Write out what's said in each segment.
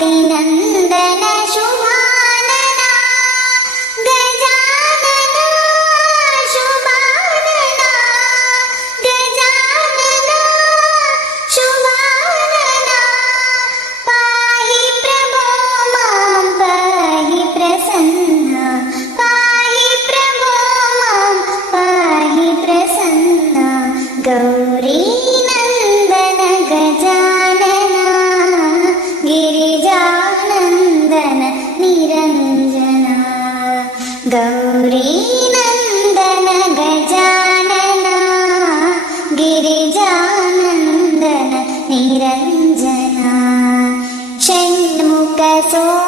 Ferdinand. そしう。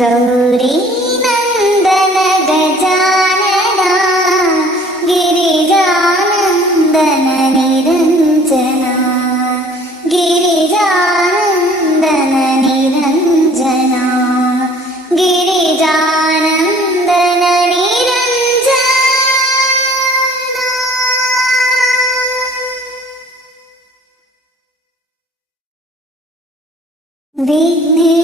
गौरीबन्धन Gajanana गिरिजानन्दन Niranjana गिरिजानन्दन Niranjana Niranjana विघ्ने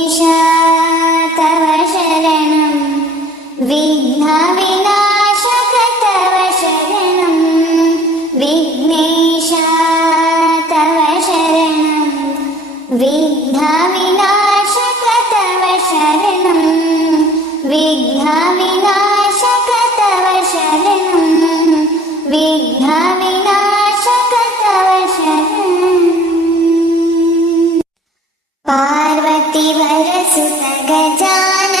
bedtime.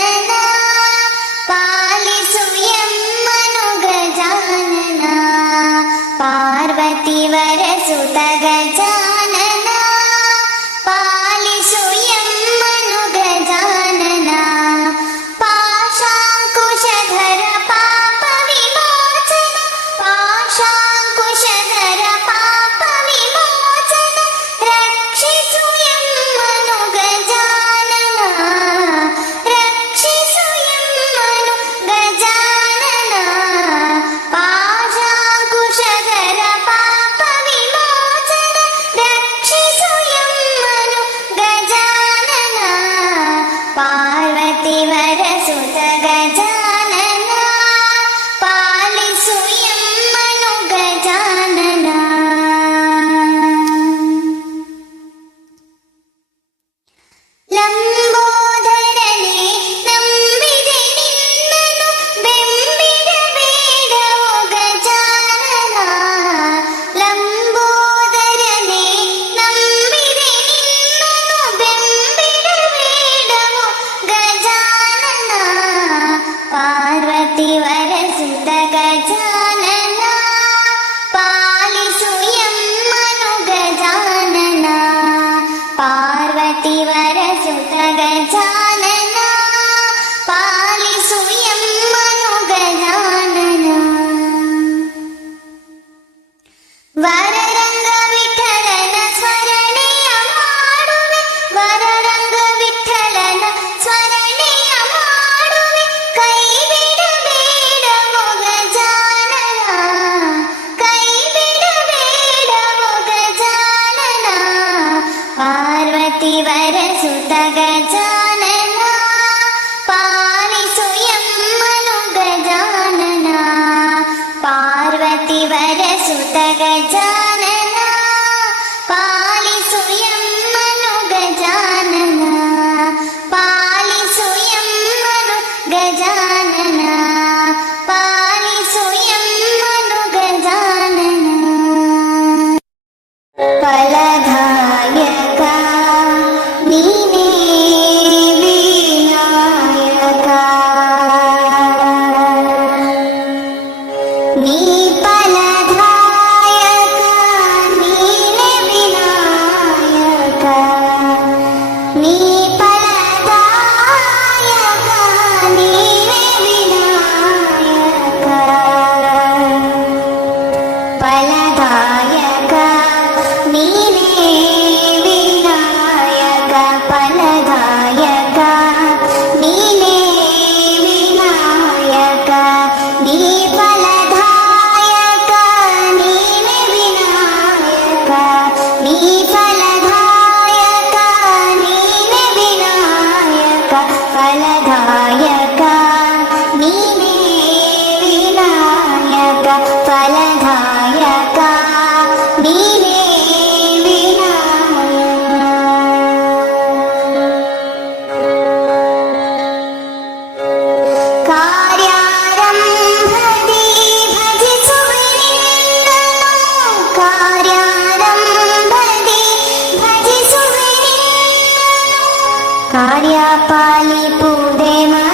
കാര്യപ്പാലി പൂതേമാ